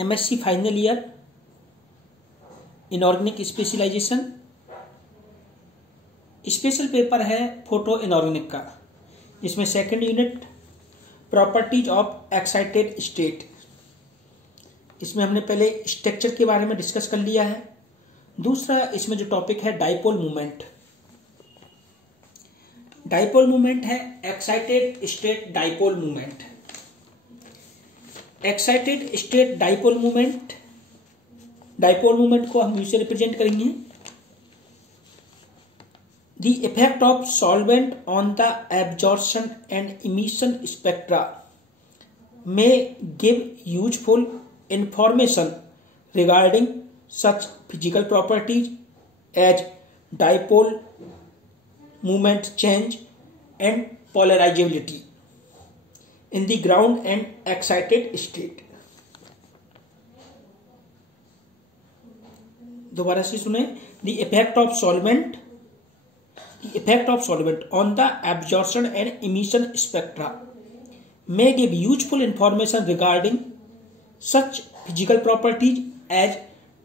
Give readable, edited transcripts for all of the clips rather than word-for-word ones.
MSc final year inorganic specialisation. Special paper है photo inorganic का, जिसमें second unit properties of excited state. इसमें हमने पहले स्ट्रक्चर के बारे में डिस्कस कर लिया है। दूसरा इसमें जो टॉपिक है डाइपोल मूवमेंट। डाइपोल मूवमेंट है excited state dipole movement. Excited state dipole movement, dipole movement को हम इसे रिप्रेजेंट करेंगे। The effect of solvent on the absorption and emission spectra may give useful information regarding such physical properties as dipole moment change and polarizability in the ground and excited state। दोबारा से सुने। The effect of solvent on the absorption and emission spectra may give useful information regarding such physical properties as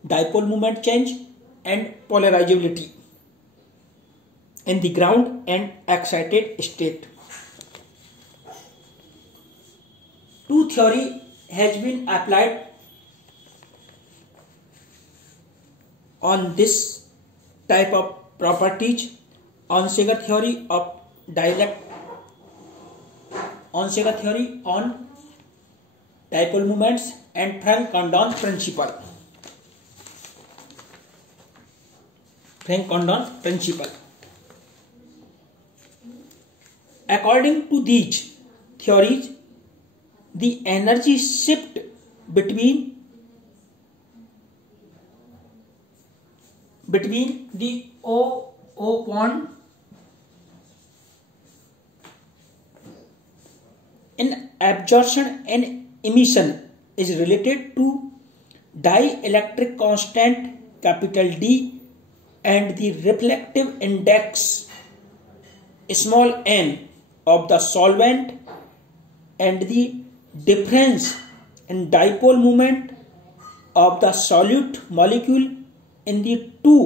dipole moment change and polarizability in the ground and excited state। Two theory has been applied on this type of properties: Onsager theory of Onsager theory on dipole moments and Frank-Condon principle। Frank-Condon principle। According to these theories, the energy shift between the O bond in absorption and emission is related to dielectric constant capital D and the reflective index small n of the solvent, and the difference in dipole moment of the solute molecule in the two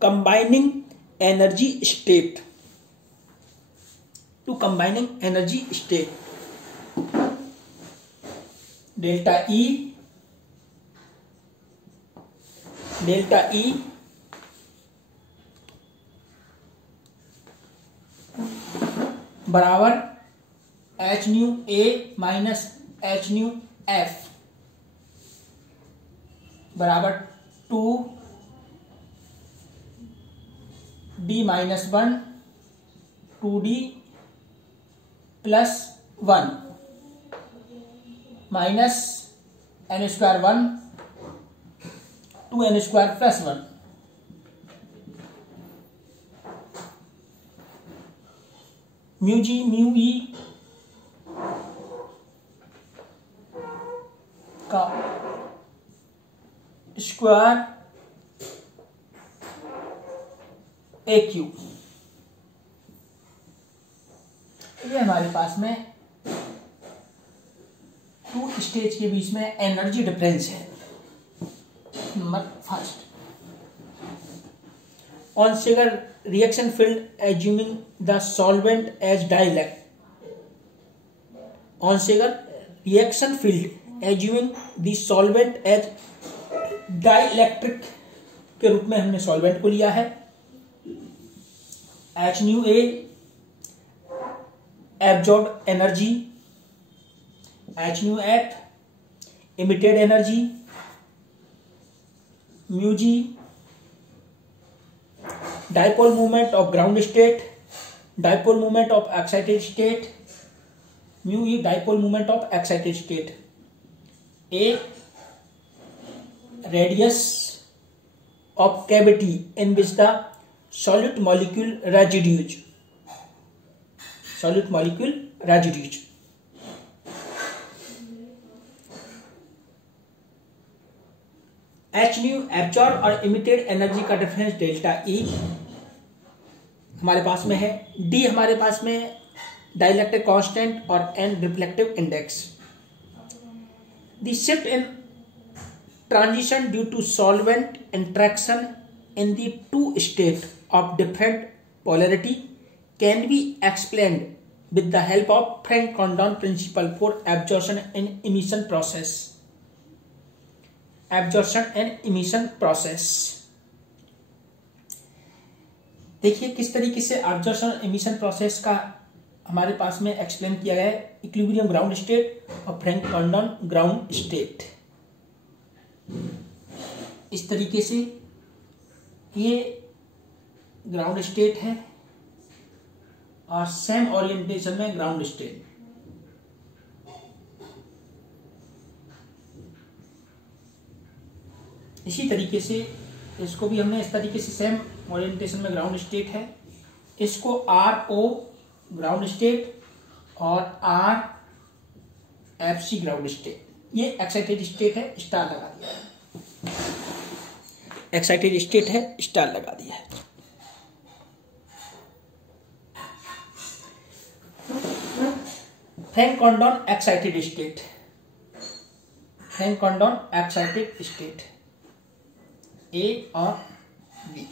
combining energy state। delta E बराबर h nu A minus h nu F बराबर 2D minus 1 2D plus 1 minus n square 1 2n square plus 1। Mu G mu E का square ए Q. ये हमारे पास में two stage के बीच में energy difference है। Number first, Onsager reaction field assuming the solvent as dielectric। Onsager reaction field assuming the solvent as dielectric के रूप में हमने सॉल्वेंट को लिया है। h nu A absorbed energy, h nu F emitted energy, mu G dipole moment of ground state, dipole moment of excited state, mu E dipole moment of excited state। A radius of cavity in which the solute molecule residues, h nu absorb और emitted energy का difference delta E हमारे पास में है। D हमारे पास में dielectric constant और n reflective index. The shift in transition due to solvent interaction in the two states of different polarity can be explained with the help of Frank-Condon principle for absorption and emission process. Absorption and emission process. देखिए किस तरीके से absorption और emission process का हमारे पास में explain किया गया है, इक्विलिब्रियम ग्राउंड स्टेट और फ्रैंक-कॉन्डन ग्राउंड स्टेट। इस तरीके से ये ग्राउंड स्टेट है और सेम ओरिएंटेशन में ग्राउंड स्टेट। इसी तरीके से इसको भी हमने इस तरीके से सेम ओरिएंटेशन में ग्राउंड स्टेट है, इसको आर ओ ग्राउंड स्टेट और R F C ground state. ये एक्साइटेड स्टेट है, स्टार लगा दिया है। एक्साइटेड स्टेट है, स्टार लगा दिया है। Franck Condon excited state. Franck Condon excited state A और बी।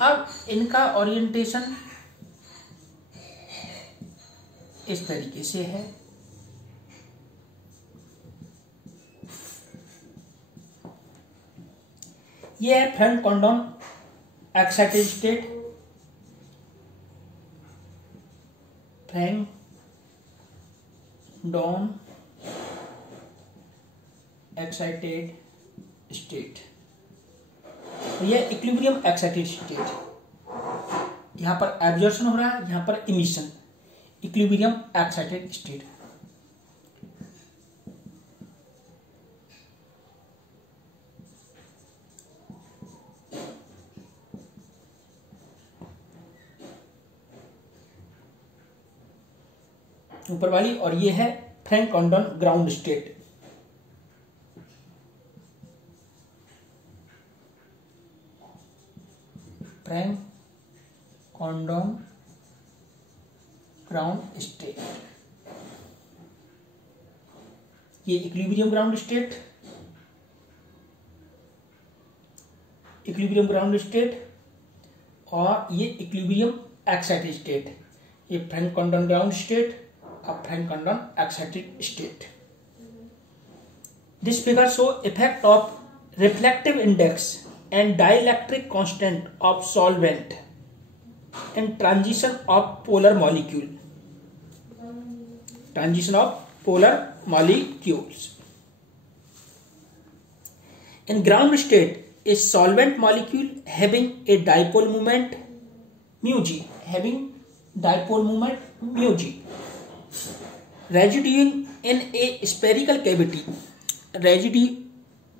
अब इनका ओरिएंटेशन इस तरीके से है। ये है Franck Condon excited state, Franck Condon excited state. ये इक्विलिब्रियम एक्साइटेड स्टेट। यहां पर एब्जॉर्प्शन हो रहा है, यहां पर इमिशन। Equilibrium excited state. ऊपर वाली, और ये है Franck Condon ground state. Franck Condon ground state. ये equilibrium ground state, equilibrium ground state, और ये इक्विलिब्रियम एक्साइटेड स्टेट। ये फ्रैंक-कॉन्डन ग्राउंड स्टेट और Franck Condon excited state. This figure show effect of reflective index and dielectric constant of solvent and transition of polar molecule. Transition of polar molecules. In ground state, a solvent molecule having a dipole moment mu g, having dipole moment mu g, residuing in a spherical cavity, residuing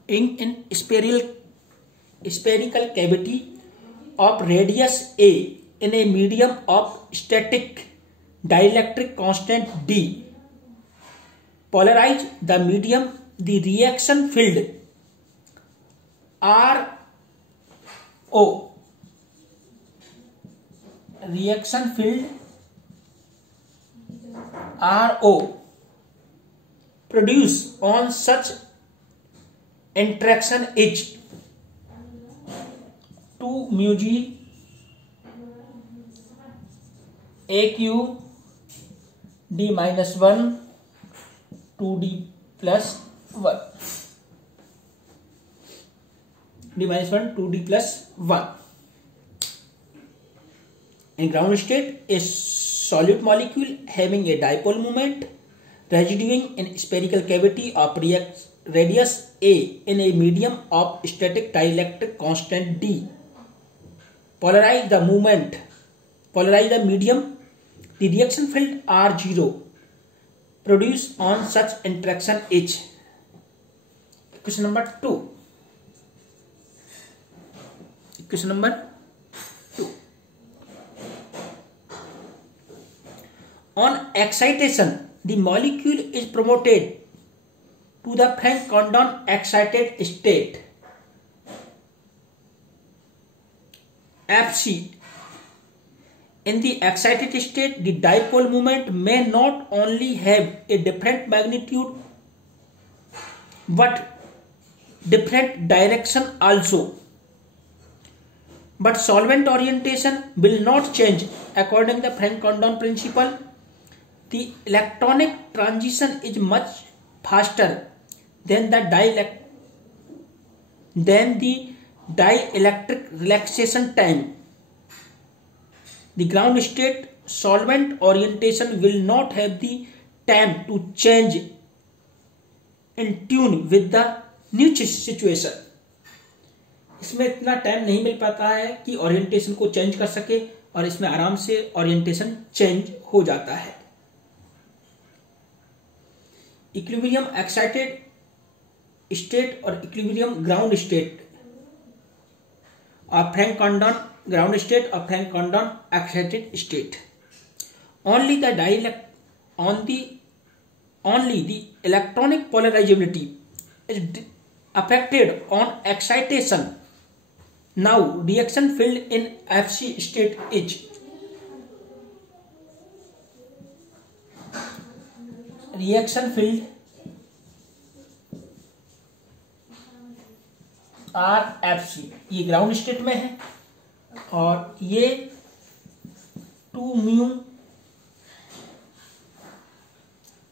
in spherical cavity of radius a in a medium of static dielectric constant d. Polarize the medium, the reaction field RO, reaction field RO produce on such interaction is 2 mu g AQ d minus 1 2d plus 1 d minus 1 2d plus 1. In ground state, a solute molecule having a dipole moment residuing in spherical cavity of radius a in a medium of static dielectric constant d. Polarize the medium, the reaction field R0 produced on such interaction is. Question number 2. Question number 2. On excitation, the molecule is promoted to the Frank-Condon excited state. Fc. In the excited state, the dipole moment may not only have a different magnitude but different direction also. But solvent orientation will not change. According to the Frank-Condon principle, the electronic transition is much faster than the dielectric relaxation time. The ground state solvent orientation will not have the time to change in tune with the new situation. इसमें इतना time नहीं मिल पाता है कि orientation को change कर सके, और इसमें आराम से ओरिएंटेशन चेंज हो जाता है. इक्विलिब्रियम एक्साइटेड स्टेट और इक्विलिब्रियम ग्राउंड स्टेट और फ्रैंक-कॉंडन ग्राउंड स्टेट और Franck Condon excited state. Only the electronic polarizability is affected on excitation. Now, reaction field in Fc state is reaction field Rfc. ये ground state में है और ये 2 mu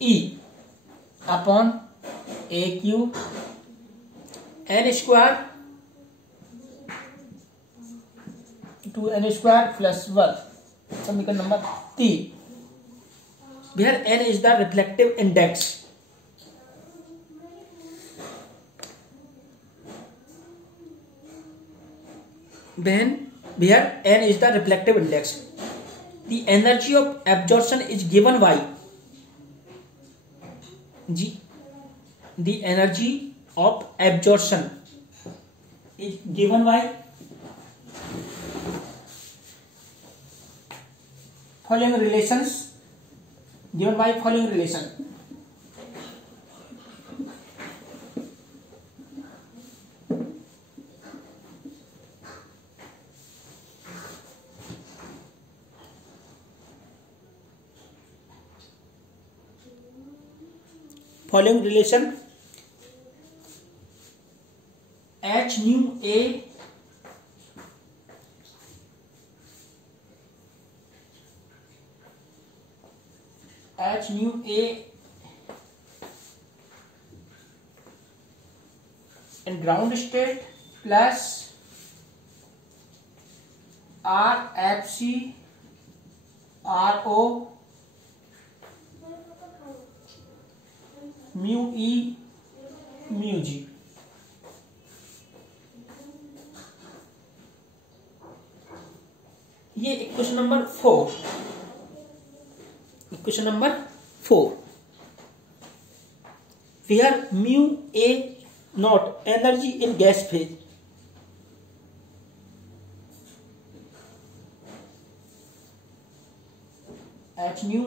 E upon A Q N square 2n square plus 1. समीकरण number 3. Where n is the reflective index. Where n is the reflective index. The energy of absorption is given by the energy of absorption is given by following relations. Given by following relation. Following relation: H nu A in ground state plus Rfc Ro mu E mu G. ये equation number 4. Equation number 4. Where mu A naught energy in gas phase. H mu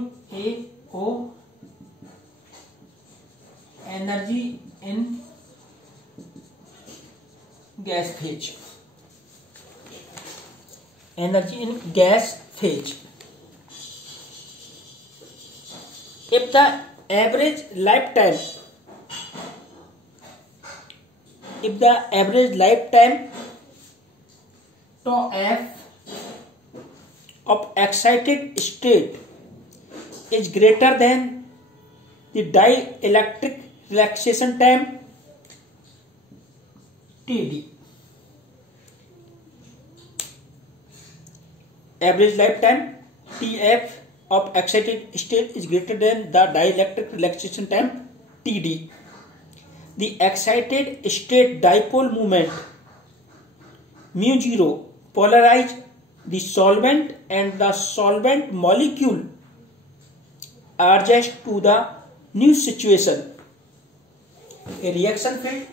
A O energy in gas phase. Energy in gas phase. If the average lifetime tau f of excited state is greater than the dielectric relaxation time Td. Average lifetime Tf of excited state is greater than the dielectric relaxation time Td. The excited state dipole moment mu0 polarize the solvent and the solvent molecule adjust to the new situation. A reaction field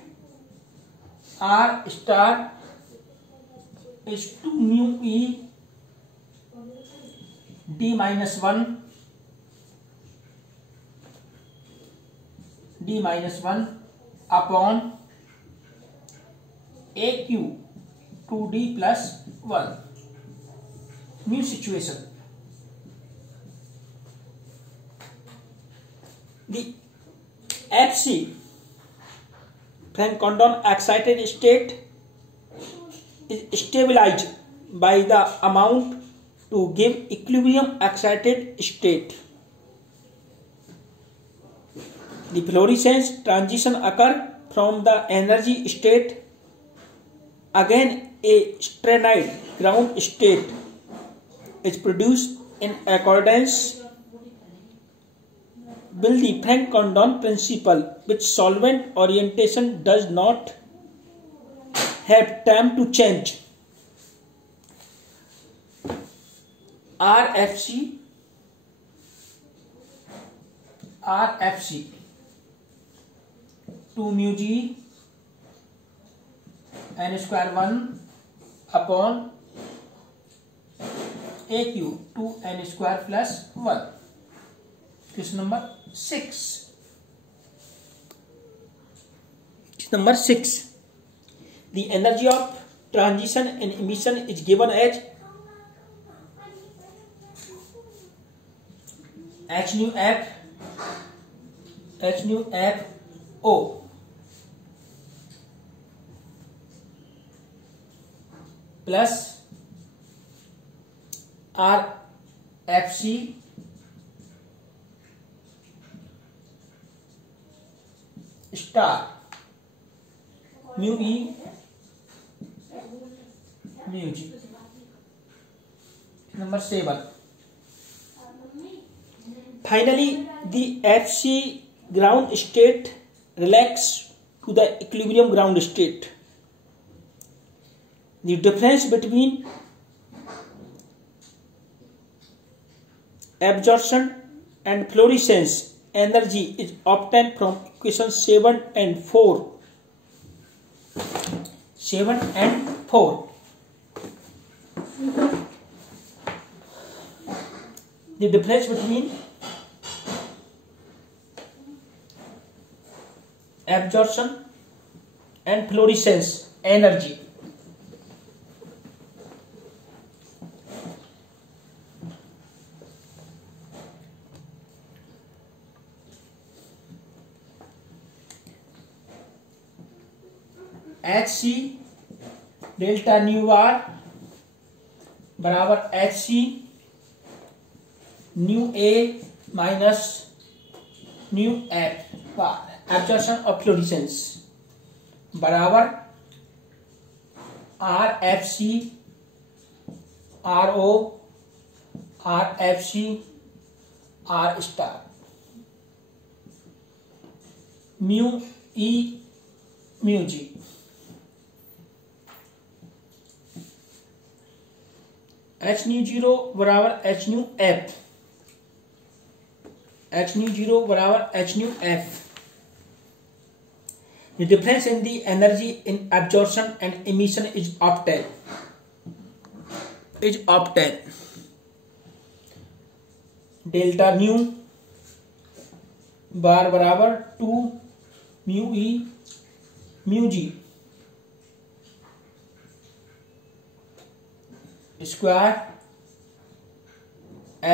R star is 2 mu E d minus 1 upon AQ 2d plus 1. new situation. The FC, Frank Condon excited state, is stabilized by the amount to give equilibrium excited state. The fluorescence transition occur from the energy state. Again, a sternite ground state is produced in accordance with the Frank Condon principle, which solvent orientation does not have time to change. RFC 2 mu g n square 1 upon AQ 2 n square plus 1. Question number 6. Number 6. The energy of transition and emission is given as h nu f O plus R F C star mu E mu G. Number 7. Finally, the FC ground state relaxes to the equilibrium ground state. The difference between absorption and fluorescence energy is obtained from equation 7 and 4. 7 and 4. The difference between absorption and fluorescence energy. HC delta nu R बराबर HC nu A minus nu F bar absorption of fluorescence बराबर R F C R O R F C R star mu E mu G H nu zero बराबर H nu F H nu zero बराबर H nu F The difference in the energy in absorption and emission is obtained. Delta nu bar बराबर 2 mu E mu G square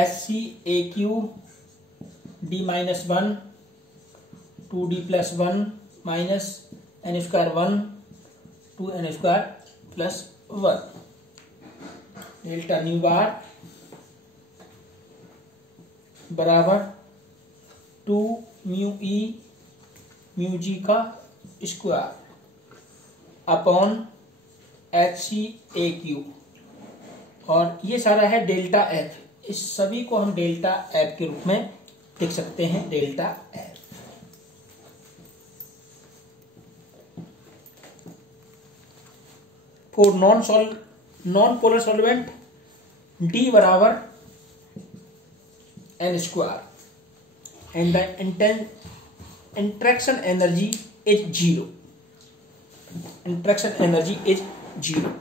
S C A Q D minus 1 2 D plus 1 minus N square 1 2 N square plus 1 delta nu bar बराबर 2 mu E mu G का square upon H C A Q और ये सारा है delta F. इस सभी को हम डेल्टा एफ के रूप में लिख सकते हैं. Delta F for non polar solvent D बराबर N square and the interaction energy is 0. Interaction energy is 0.